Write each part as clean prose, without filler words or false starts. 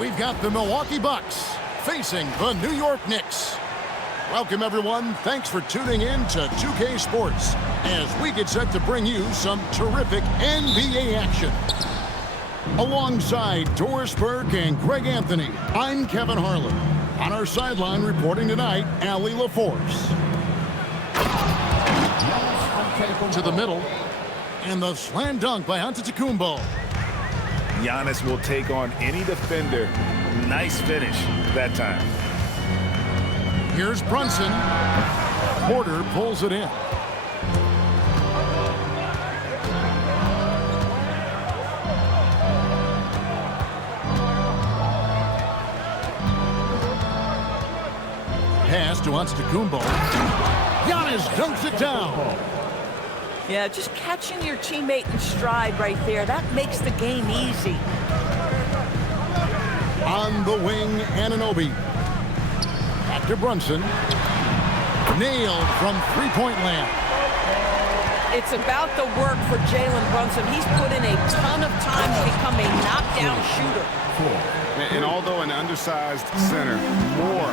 We've got the Milwaukee Bucks facing the New York Knicks. Welcome, everyone. Thanks for tuning in to 2K Sports as we get set to bring you some terrific NBA action. Alongside Doris Burke and Greg Anthony, I'm Kevin Harlan. On our sideline reporting tonight, Allie LaForce. To the middle, and the slam dunk by Antetokounmpo. Giannis will take on any defender. Nice finish that time. Here's Brunson. Porter pulls it in. Pass to Antetokounmpo. Giannis dunks it down. Yeah, just catching your teammate in stride right there. That makes the game easy. On the wing, Anunoby. Back to Brunson. Nailed from three-point land. It's about the work for Jalen Brunson. He's put in a ton of time to become a knockdown shooter. And although an undersized center, more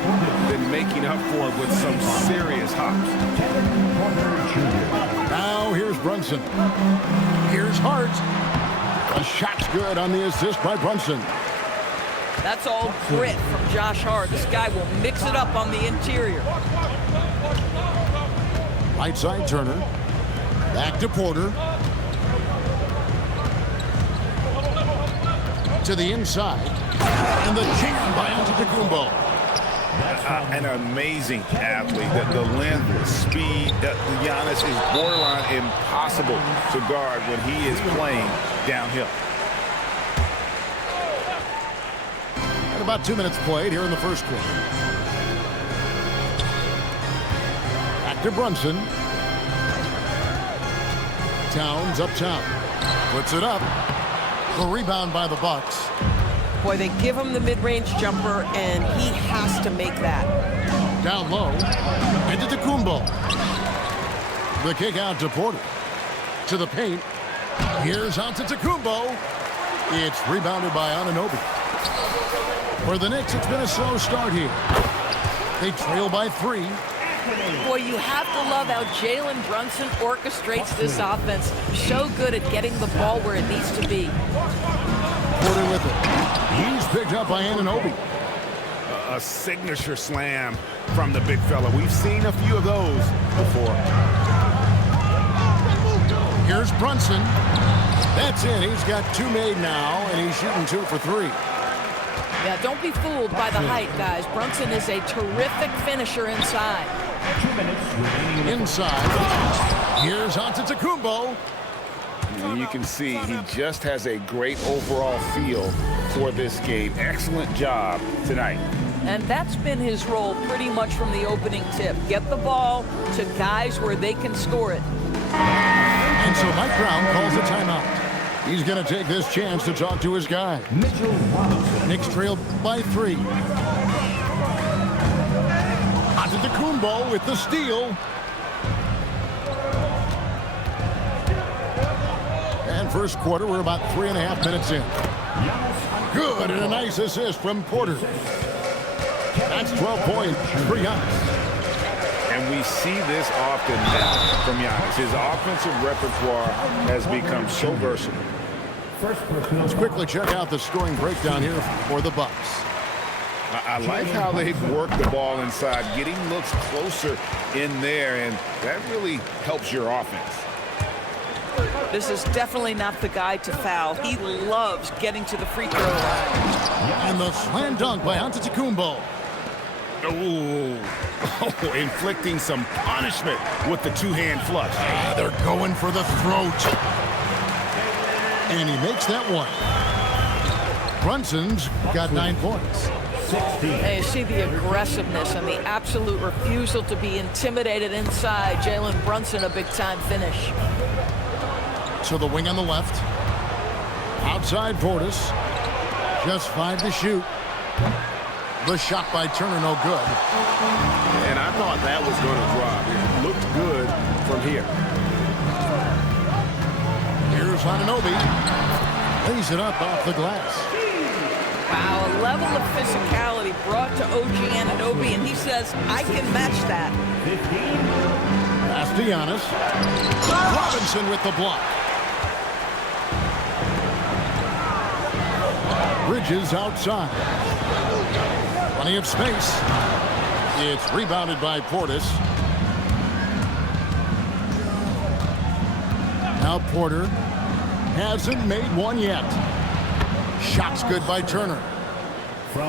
than making up for it with some serious hops. Now here's Brunson. Here's Hart. The shot's good on the assist by Brunson. That's all grit from Josh Hart. This guy will mix it up on the interior. Right side Turner. Back to Porter. To the inside. And the jam by Antetokounmpo. An amazing athlete. The length, speed, Giannis is borderline impossible to guard when he is playing downhill. And about 2 minutes played here in the first quarter. Back to Brunson. Towns up top. Puts it up. A rebound by the Bucks. Boy, they give him the mid-range jumper, and he has to make that. Down low. Antetokounmpo. The kick out to Porter. To the paint. Here's Antetokounmpo. It's rebounded by Anunoby. For the Knicks, it's been a slow start here. They trail by 3. Boy, you have to love how Jalen Brunson orchestrates this offense. So good at getting the ball where it needs to be. Porter with it. He's picked up by Anunoby. A signature slam from the big fella. We've seen a few of those before. Here's Brunson. That's it. He's got 2 made now, and he's shooting 2 for 3. Yeah, don't be fooled by the height, guys. Brunson is a terrific finisher inside. Inside. Here's Antetokounmpo. You can see he just has a great overall feel for this game. Excellent job tonight. And that's been his role pretty much from the opening tip. Get the ball to guys where they can score it. And so Mike Brown calls a timeout. He's going to take this chance to talk to his guy. Knicks trailed by 3. Antetokounmpo with the steal. And first quarter, we're about 3.5 minutes in. Good, and a nice assist from Porter. That's 12 points for Giannis. And we see this often now from Giannis. His offensive repertoire has become so versatile. Let's quickly check out the scoring breakdown here for the Bucks. I like how they've worked the ball inside, getting looks closer in there, and that really helps your offense. This is definitely not the guy to foul. He loves getting to the free throw line. And the slam dunk by Antetokounmpo. Oh, inflicting some punishment with the two-hand flush. They're going for the throat. And he makes that one. Brunson's got 9 points. Hey, you see the aggressiveness and the absolute refusal to be intimidated inside. Jalen Brunson, a big-time finish. To the wing on the left. Outside Portis. Just 5 to shoot. The shot by Turner, no good. And I thought that was going to drop. It looked good from here. Here's Anunoby. Lays it up off the glass. Wow, a level of physicality brought to OG Anunoby, and he says, I can match that. Pass to Giannis. Robinson with the block. Bridges outside. Plenty of space. It's rebounded by Portis. Now Porter hasn't made one yet. Shot's good by Turner.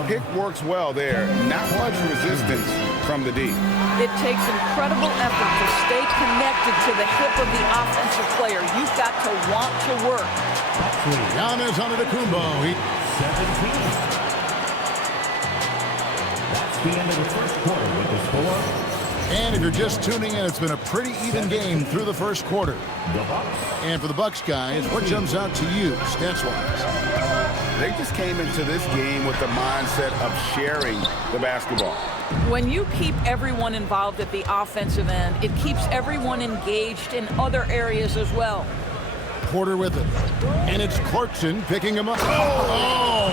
Pick works well there. Not much resistance from the D. It takes incredible effort to stay connected to the hip of the offensive player. You've got to want to work. Giannis Antetokounmpo. 17. That's the end of the first quarter with the score. And if you're just tuning in, it's been a pretty even game through the first quarter. And for the Bucks guys, what jumps out to you, stats-wise? They just came into this game with the mindset of sharing the basketball. When you keep everyone involved at the offensive end, it keeps everyone engaged in other areas as well. Porter with it. And it's Clarkson picking him up. Oh!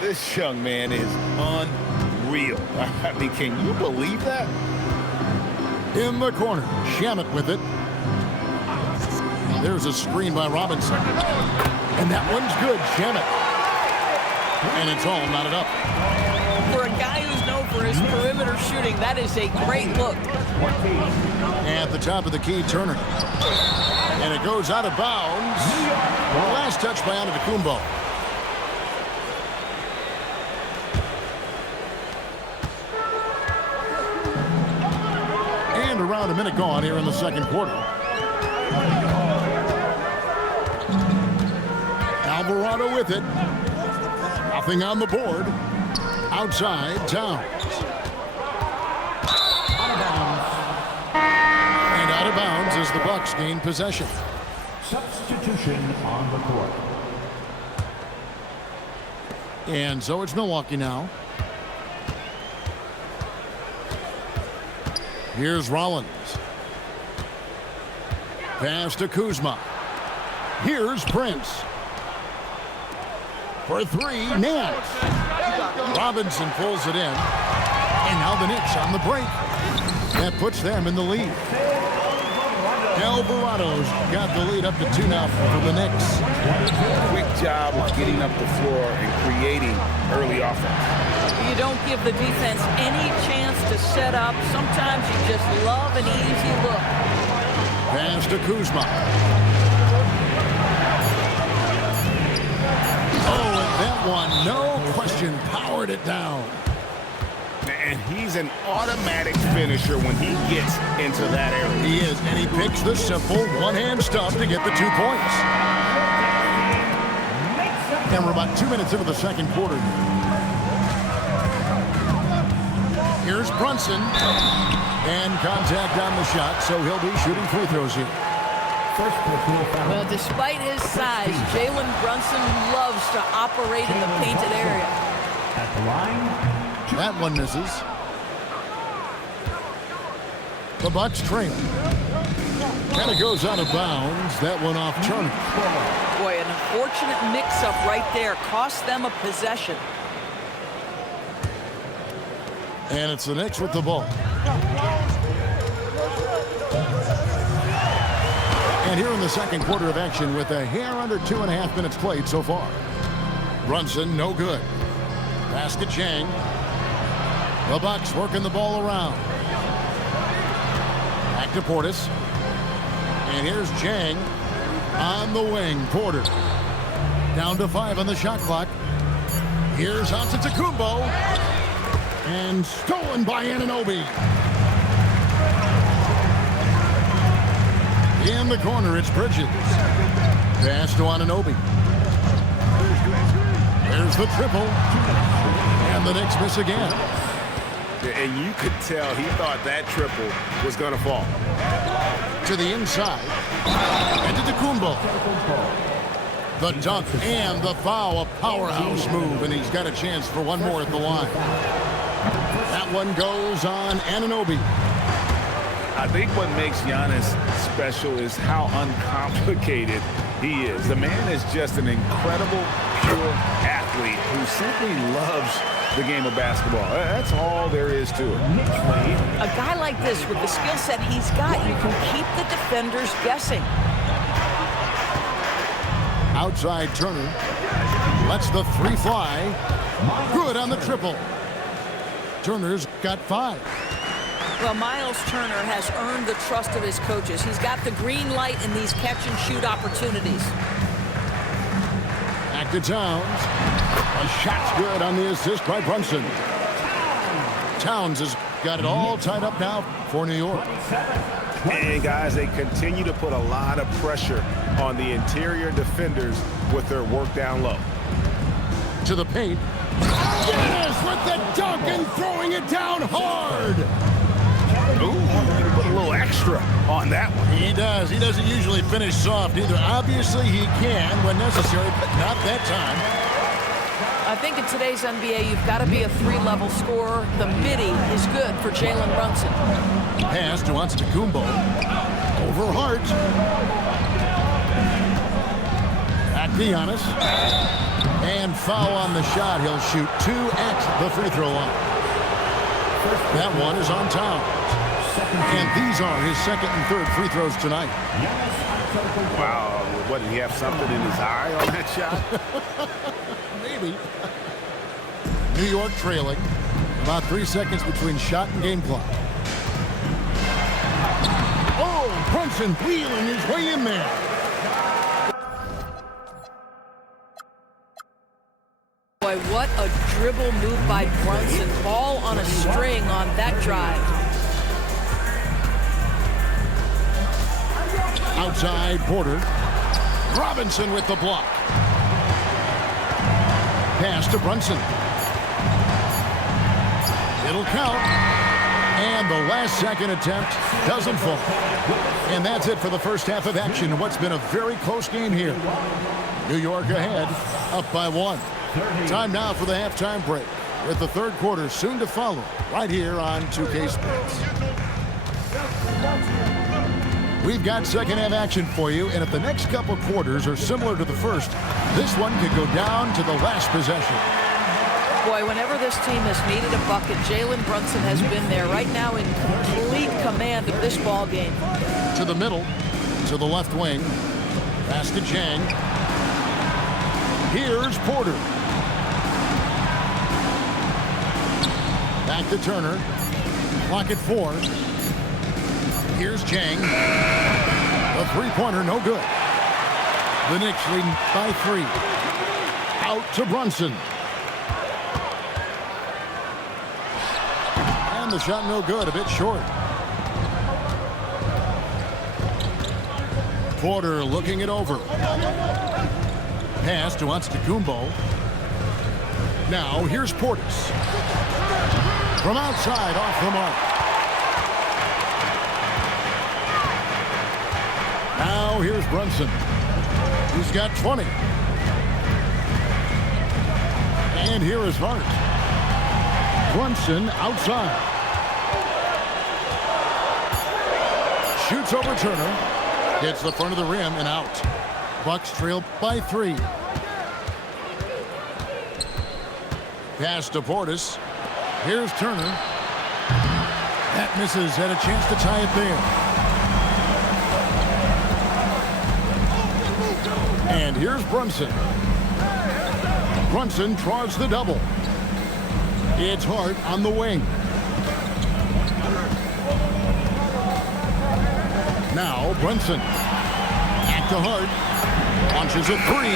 This young man is unreal. I mean, can you believe that? In the corner, Shamet with it. There's a screen by Robinson. And that one's good, Shamet. And it's all knotted up. For a guy who's known for his perimeter shooting, that is a great look. At the top of the key, Turner. And it goes out of bounds. Last touch by Antetokounmpo. And around a minute gone here in the second quarter. Alvarado with it. Nothing on the board. Outside, Towns. And out of bounds as the Bucks gain possession. Substitution on the court. And so it's Milwaukee now. Here's Rollins. Pass to Kuzma. Here's Prince. For three, Nance. Robinson pulls it in. And now the Knicks on the break. That puts them in the lead. Alvarado's got the lead up to 2 now for the Knicks. Quick job of getting up the floor and creating early offense. You don't give the defense any chance to set up. Sometimes you just love an easy look. Pass to Kuzma. Oh, and that one, no question, powered it down. And he's an automatic finisher when he gets into that area. He is, and he picks the simple one-hand stuff to get the 2 points. And we're about 2 minutes into the second quarter. Here's Brunson. And contact on the shot, so he'll be shooting free throws here. Well, despite his size, Jalen Brunson loves to operate in the painted area. At the line. That one misses. The Bucks trail. Kind of goes out of bounds. That one off Turner. Boy, an unfortunate mix-up right there. Cost them a possession. And it's the Knicks with the ball. And here in the second quarter of action with a hair under 2.5 minutes played so far. Brunson, no good. Pass to Chang. The Bucks working the ball around. Back to Portis. And here's Chang on the wing. Porter down to 5 on the shot clock. Here's Antetokounmpo. And stolen by Anunoby. In the corner, it's Bridges. Pass to Anunoby. There's the triple. And the Knicks miss again. And you could tell he thought that triple was going to fall. To the inside. Antetokounmpo. The dunk and the foul. A powerhouse move. And he's got a chance for one more at the line. That one goes on Anunoby. I think what makes Giannis special is how uncomplicated He is. The man is just an incredible, pure athlete who simply loves the game of basketball. That's all there is to it. A guy like this, with the skill set he's got, you can keep the defenders guessing. Outside Turner lets the three fly. Good on the triple. Turner's got 5. Well, Miles Turner has earned the trust of his coaches. He's got the green light in these catch-and-shoot opportunities. Back to Towns. A shot's good on the assist by Brunson. Towns has got it all tied up now for New York. And, guys, they continue to put a lot of pressure on the interior defenders with their work down low. To the paint. Yes, with the dunk and throwing it down hard. Ooh, put a little extra on that one. He does. He doesn't usually finish soft either. Obviously, he can when necessary, but not that time. I think in today's NBA, you've got to be a 3-level scorer. The midi is good for Jalen Brunson. Pass to Antetokounmpo. Over Hart. Back to Giannis. And foul on the shot. He'll shoot 2 at the free throw line. That one is on Towns. And these are his second and third free throws tonight. Wow, what, did he have something in his eye on that shot? Maybe. New York trailing. About 3 seconds between shot and game clock. Oh, Brunson wheeling his way in there. Boy, what a dribble move by Brunson. Ball on a string on that drive. Outside Porter. Robinson with the block. Pass to Brunson. It'll count. And the last second attempt doesn't fall. And that's it for the first half of action. What's been a very close game here. New York ahead, up by 1. Time now for the halftime break, with the third quarter soon to follow, right here on 2K Sports. We've got second half action for you, and if the next couple quarters are similar to the first, this one could go down to the last possession. Boy, whenever this team has needed a bucket, Jalen Brunson has been there right now in complete command of this ball game. To the middle, to the left wing, pass to Chang. Here's Porter. Back to Turner. Clock at 4. Here's Chang. The three-pointer, no good. The Knicks leading by 3. Out to Brunson. And the shot no good, a bit short. Porter looking it over. Pass to Antetokounmpo. Now here's Portis. From outside, off the mark. Now here's Brunson. He's got 20. And here is Hart. Brunson outside. Shoots over Turner. Hits the front of the rim and out. Bucks trail by 3. Pass to Portis. Here's Turner. That misses. Had a chance to tie it there. And here's Brunson. Brunson draws the double. It's Hart on the wing. Now Brunson. Back to Hart. Launches a 3.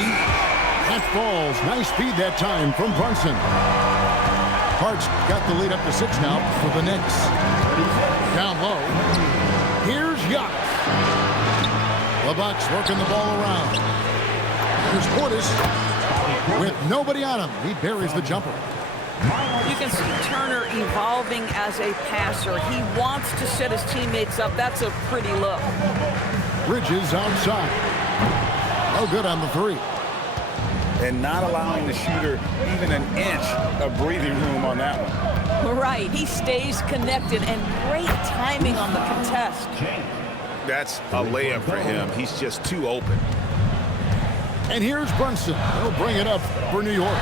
That falls. Nice speed that time from Brunson. Hart's got the lead up to 6 now for the Knicks. Down low. Here's Giannis. The Bucks working the ball around. Here's Portis. With nobody on him, he buries the jumper. You can see Turner evolving as a passer. He wants to set his teammates up. That's a pretty look. Bridges outside. No good on the 3. And not allowing the shooter even an inch of breathing room on that one. Right. He stays connected, and great timing on the contest. That's a layup for him. He's just too open. And here's Brunson. He'll bring it up for New York.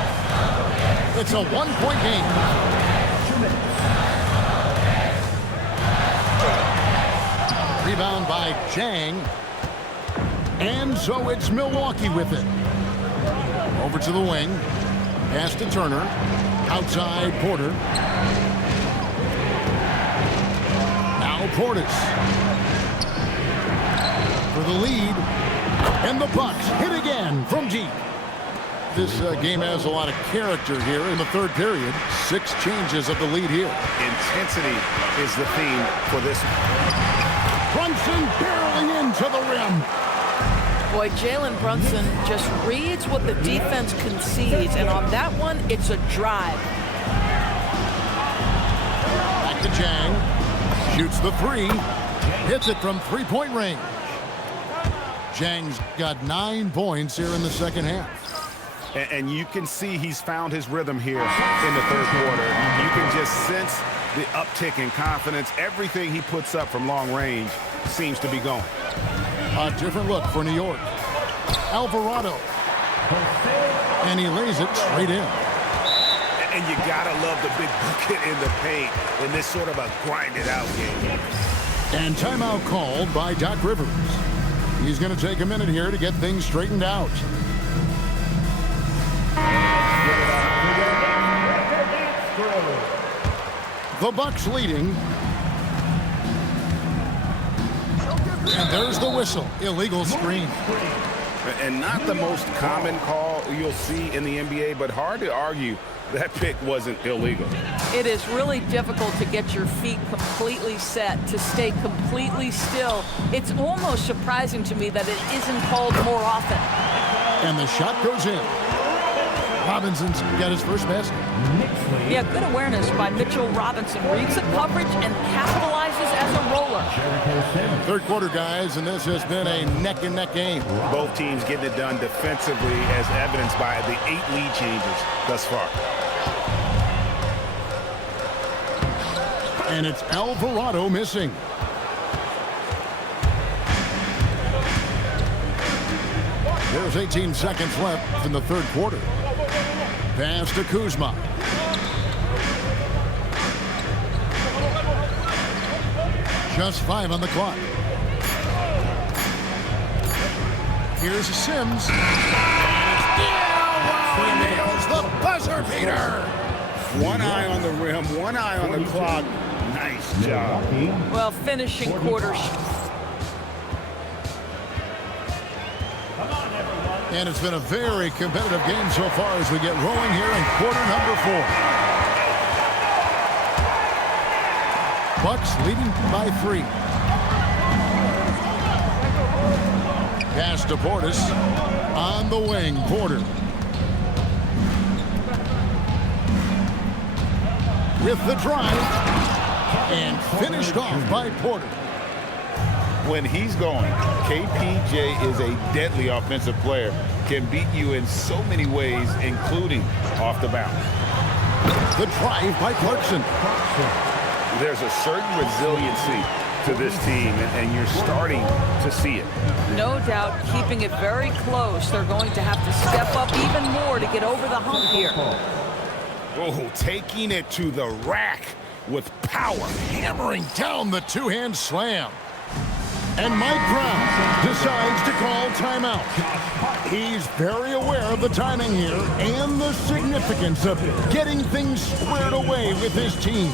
It's a one-point game. Rebound by Jang. And so it's Milwaukee with it. Over to the wing. Pass to Turner. Outside Porter. Now Portis. For the lead. And the Bucks hit again from deep. This game has a lot of character here in the third period. 6 changes of the lead here. Intensity is the theme for this one. Brunson barreling into the rim. Boy, Jalen Brunson just reads what the defense concedes, and on that one, it's a drive. Back to Jang. Shoots the 3. Hits it from three-point range. Jang's got 9 points here in the second half. And you can see he's found his rhythm here in the third quarter. You can just sense the uptick in confidence. Everything he puts up from long range seems to be going. A different look for New York. Alvarado. And he lays it straight in. And you gotta love the big bucket in the paint in this sort of a grinded-out game. And timeout called by Doc Rivers. He's going to take a minute here to get things straightened out. The Bucks leading. And there's the whistle. Illegal screen. And not the most common call you'll see in the NBA, but hard to argue that pick wasn't illegal. It is really difficult to get your feet completely set, to stay completely still. It's almost surprising to me that it isn't called more often. And the shot goes in. Robinson's got his first basket. Yeah, good awareness by Mitchell Robinson. Reads the coverage and capitalizes as a roller. Third quarter, guys, and this has been a neck-and-neck game. Both teams getting it done defensively, as evidenced by the 8 lead changes thus far. And it's Alvarado missing. There's 18 seconds left in the third quarter. Pass to Kuzma. Just 5 on the clock. Here's Sims. He nails the buzzer beater. One eye on the rim, one eye on the clock. Nice job. Well, finishing quarters. And it's been a very competitive game so far as we get rolling here in quarter number 4. Bucks leading by 3. Pass to Portis. On the wing, Porter. With the drive. And finished off by Porter. When he's going, KPJ is a deadly offensive player. Can beat you in so many ways, including off the bounce. The drive by Clarkson. There's a certain resiliency to this team, and you're starting to see it. No doubt, keeping it very close. They're going to have to step up even more to get over the hump here. Oh, taking it to the rack with power. Hammering down the two-hand slam. And Mike Brown decides to call timeout. He's very aware of the timing here and the significance of getting things squared away with his team.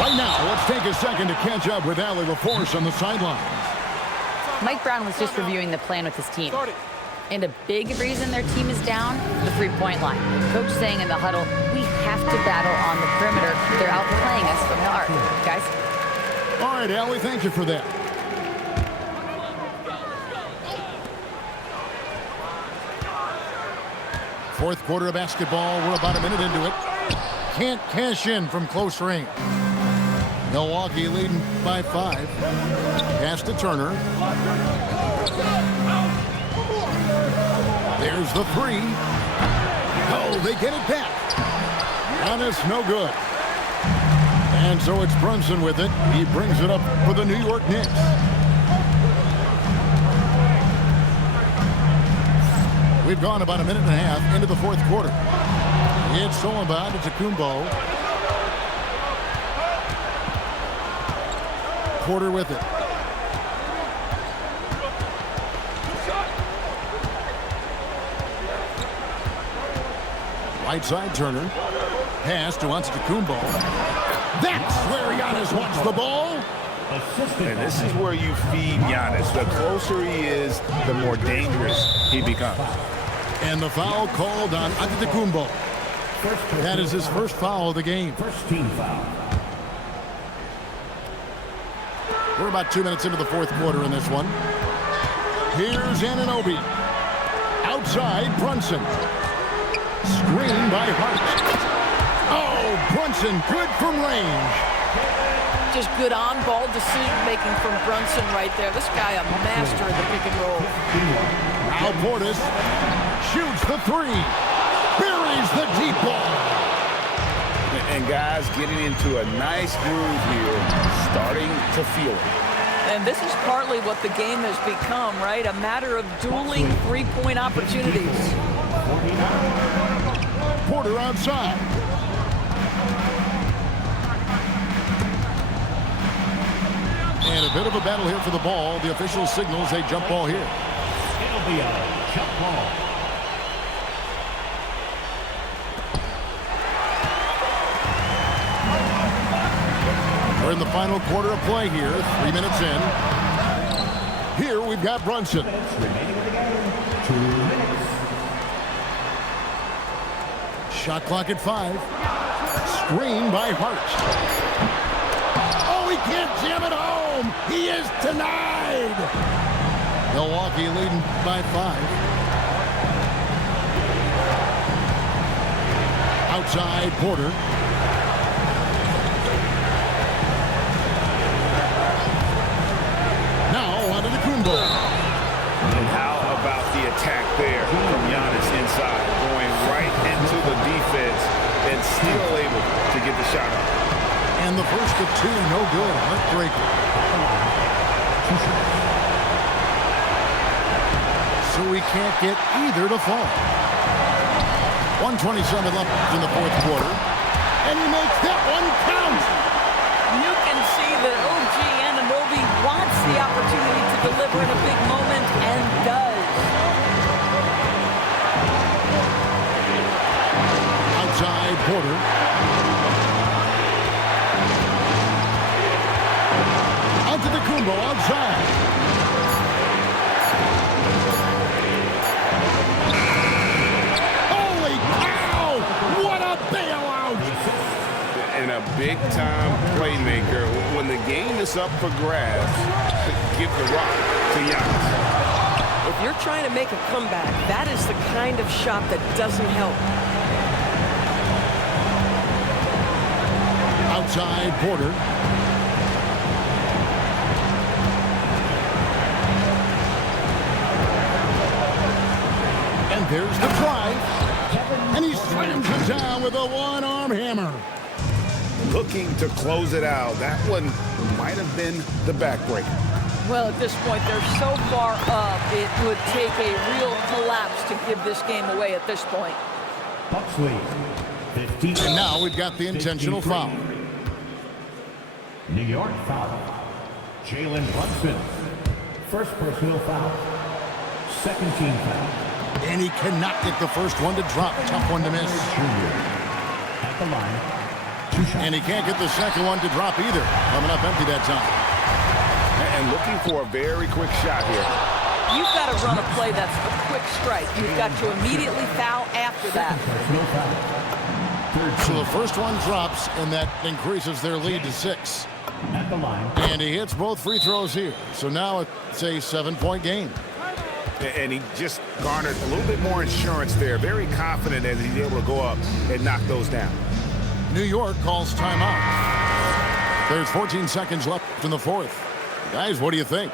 Right now, let's take a second to catch up with Allie LaForce on the sideline. Mike Brown was just reviewing the plan with his team. And a big reason their team is down, the three-point line. Coach saying in the huddle, we have to battle on the perimeter. They're outplaying us from the arc. Guys? All right, Allie, thank you for that. Fourth quarter of basketball. We're about a minute into it. Can't cash in from close range. Milwaukee leading by 5. Pass to Turner. There's the 3. Oh, they get it back. Giannis, no good. And so it's Brunson with it. He brings it up for the New York Knicks. We've gone about a minute and a half into the fourth quarter. It's stolen by Antetokounmpo. Porter with it. Right side Turner. Pass to Antetokounmpo. That's where Giannis wants the ball. And this is where you feed Giannis. The closer he is, the more dangerous he becomes. And the foul called on Antetokounmpo. That is his first foul of the game. First team foul. We're about 2 minutes into the fourth quarter in this one. Here's Anunoby. Outside, Brunson. Screen by Hart. Oh, Brunson, good from range. Just good on-ball decision-making from Brunson right there. This guy a master of the pick and roll. Now Portis shoots the three. Buries the deep ball. And guys getting into a nice groove here, starting to feel it. And this is partly what the game has become, right? A matter of dueling three-point opportunities. Porter outside. And a bit of a battle here for the ball. The official signals a jump ball here. It'll be a jump ball. We're in the final quarter of play here. 3 minutes in. Here we've got Brunson. Remaining in the game. 2 minutes. Shot clock at 5. Screen by Hart. Oh, he can't jam it home. He is denied. Milwaukee leading by 5. Outside Porter. Now onto the Kumbo. And how about the attack there from Giannis inside, going right into the defense and still able to get the shot up. And the first of 2, no good. Heartbreaker. So we can't get either to fall. 1:27 left in the fourth quarter. And he makes that one count. You can see that OG Anunoby wants the opportunity to deliver in a big moment and does. Outside Porter. Antetokounmpo outside. Holy cow! What a bailout! And a big-time playmaker. When the game is up for grabs, give the rock to Giannis. If you're trying to make a comeback, that is the kind of shot that doesn't help. Outside Porter. And there's the drive. And he slams it down with a one-arm hammer. Looking to close it out. That one might have been the backbreaker. Well, at this point, they're so far up, it would take a real collapse to give this game away at this point. Bucks lead. 15. And now we've got the intentional 53. foul. New York foul. Jalen Brunson. First personal foul. Second team foul. And he cannot get the first one to drop. Tough one to miss. Junior. At the line. 2 shots. And he can't get the second one to drop either. Coming up empty that time. And looking for a very quick shot here. You've got to run a play that's a quick strike. You've got to immediately foul after that. Personal foul. So the first one drops, and that increases their lead to 6. At the line. And he hits both free throws here. So now it's a 7-point game. And he just garnered a little bit more insurance there. Very confident as he's able to go up and knock those down. New York calls timeout. There's 14 seconds left in the fourth. Guys, what do you think?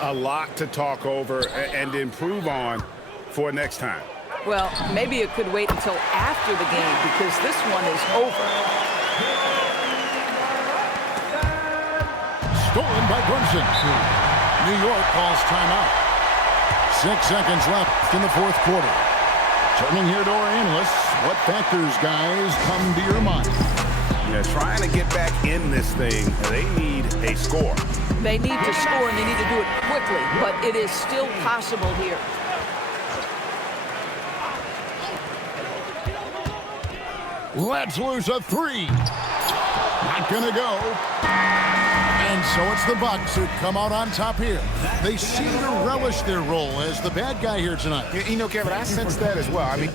A lot to talk over and improve on for next time. Well, maybe it could wait until after the game because this one is over. Stolen by Brunson. New York calls timeout. 6 seconds left in the fourth quarter. Turning here to our analysts, what factors, guys, come to your mind? Yeah, trying to get back in this thing, they need a score. They need to score, and they need to do it quickly, but it is still possible here. Let's lose a 3. Not gonna go. And so it's the Bucks who come out on top here. They seem to relish their role as the bad guy here tonight. You know, Kevin, I sense that as well. I mean,